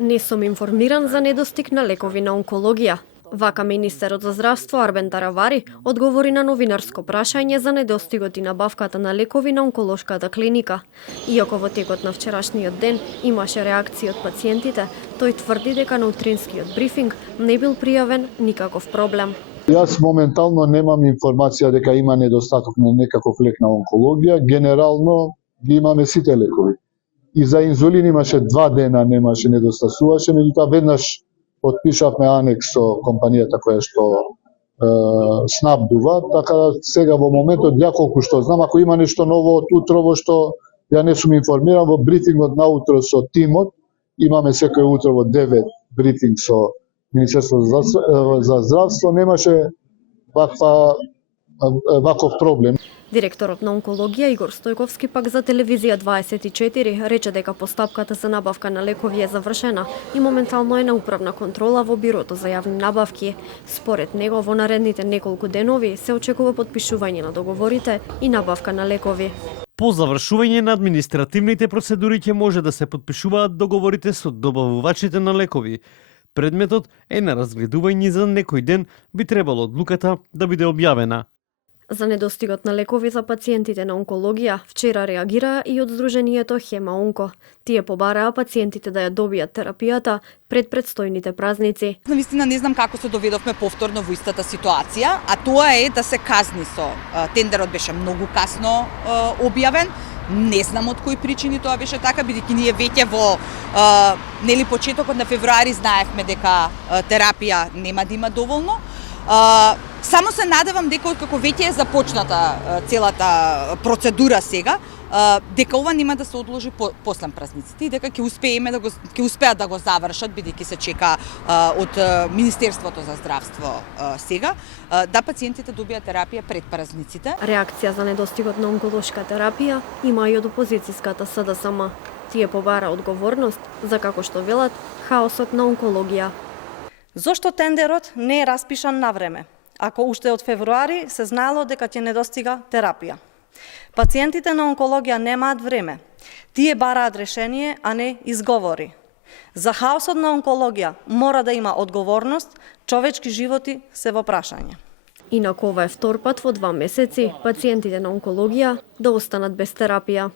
Не сум информиран за недостиг на лекови на онкологија. Вака министерот за здравство Арбен Таравари одговори на новинарско прашање за недостигот и набавката на лекови на онколошката клиника. Иако во текот на вчерашниот ден имаше реакции од пациентите, тој тврди дека на утринскиот брифинг не бил пријавен никаков проблем. Јас моментално немам информација дека има недостаток на некаков лек на онкологија. Генерално ги имаме сите лекови. И за инзулин имаше 2 дена немаше недостасуваше, меѓутоа веднаш потпишавме анекс со компанијата која што снабдува, така да сега во моментот ја колку што знам, ако има нешто ново од утрово што ја не сум информиран, во брифингот наутро со тимот, имаме секој утро во 9 брифинг со Министерството за здравство, немаше ваков проблем. Директорот на онкологија Игор Стојковски пак за телевизија 24 рече дека постапката за набавка на лекови е завршена и моментално е на управна контрола во Бирото за јавни набавки. Според него во наредните неколку денови се очекува потпишување на договорите и набавка на лекови. По завршување на административните процедури ќе може да се потпишуваат договорите со добавувачите на лекови. Предметот е на разгледување за некој ден би требало одлуката да биде објавена. За недостигот на лекови за пациентите на онкологија вчера реагираа и од Сдруженијето Хема Онко. Тие побараа пациентите да ја добијат терапијата пред предстојните празници. Навистина не знам како се доведовме повторно во истата ситуација, а тоа е да се казни со тендерот беше многу касно објавен. Не знам од кои причини тоа беше така, бидејќи ние веќе во почетокот на февруари знаевме дека терапија нема да има доволно. Само се надевам дека откако веќе е започната целата процедура сега, дека ова нема да се одложи после празниците и дека ќе успеат да го завршат, бидејќи се чека од Министерството за здравство сега, да пациентите добијат терапија пред празниците. Реакција за недостигот на онколошка терапија има и од опозицијската СДСМ. Тие побара одговорност за, како што велат, хаосот на онкологија. Зошто тендерот не е распишан на време, ако уште од февруари се знаело дека ќе недостига терапија? Пациентите на онкологија немаат време. Тие бараат решение, а не изговори. За хаосот на онкологија мора да има одговорност, човечки животи се во прашање. Инаку ова е втор пат во 2 месеци пациентите на онкологија да останат без терапија.